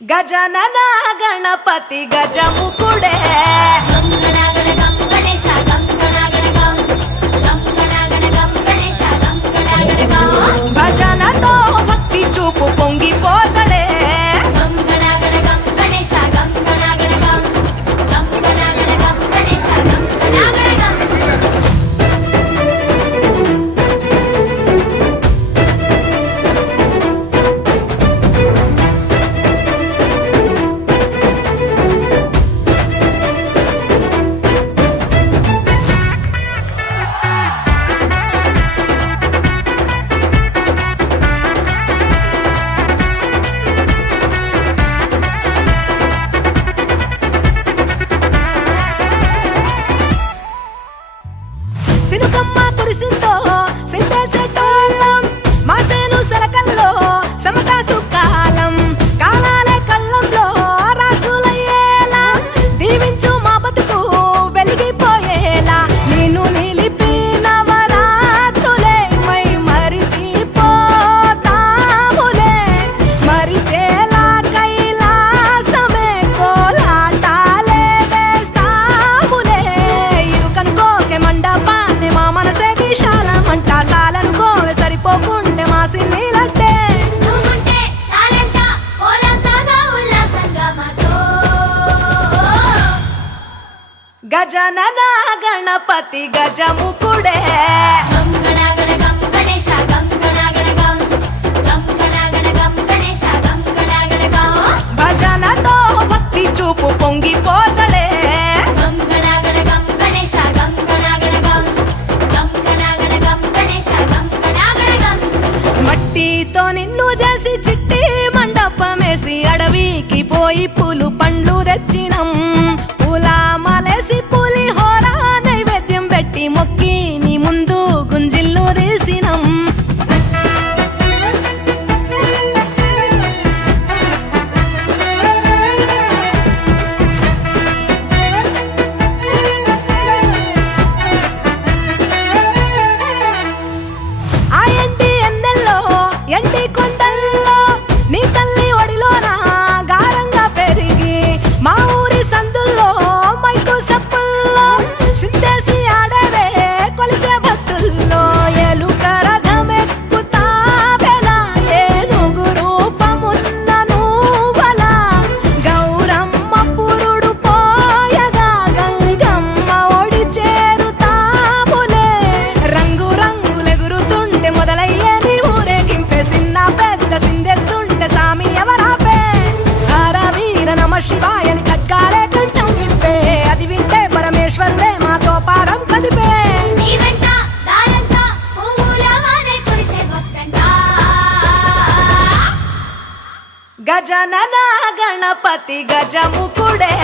गजानन गणपति गजमुकुडे भजनतो भक्ति चूपु पोंगिपोतले సినుకమ్మ కురిసిందో సిందేసేటోళ్ళం మాసేను సలకల్లో సమతా సుకాలం కాలాలే కళ్ళంలో రాసులయ్యేలా దీవించు మా బతుకు వెలిగిపోయేలా నిన్ను నిలిపి నవరాత్రులే మై మరిచిపోతాములే మరిచేలా కైలాసమే కోలాటాలే వేస్తాములే ఇరుకనుకోకే మండప మా మనసే విశాలమంట సాలనుకోవే సరిపోకుంటే మా సిన్నీలంటే గజనన గణపతి గజముకుడే భజనతో భక్తి చూపు పొంగిపోతలే మట్టితో నిన్ను చేసి చిట్టి మండపమేసి అడవికి పోయి పూలు పండ్లు తెచ్చినం పూల మాలేసి పులిహోర నైవేద్యం పెట్టి మొక్కి నీ ముందు గుంజిల్లు తీసినం ఎండి కొండల్లో నీ తల్లి ఒడిలోన గారంగా పెరిగి మా ఊరి సందుల్లో మైకు సప్పుల్లో సిందేసి ఆడవే కొలిచే భక్తుల్లో ఎలుక రథమెక్కుతావెలా ఏనుగు రూపమున్న నువ్వలా గౌరమ్మ పురుడు పోయగా గంగమ్మ ఒడి చేరుతాములే రంగు రంగులెగురుతుంటే మొదలయ్యే సిందేస్తుంటే సామి ఎవరాపే హరవీర నమ శివాయని ఖడ్గాలే కంఠం విప్పే అది వింటే పరమేశ్వరుడే మాతో పారం కదిపే గజనన గణపతి గజముకుడే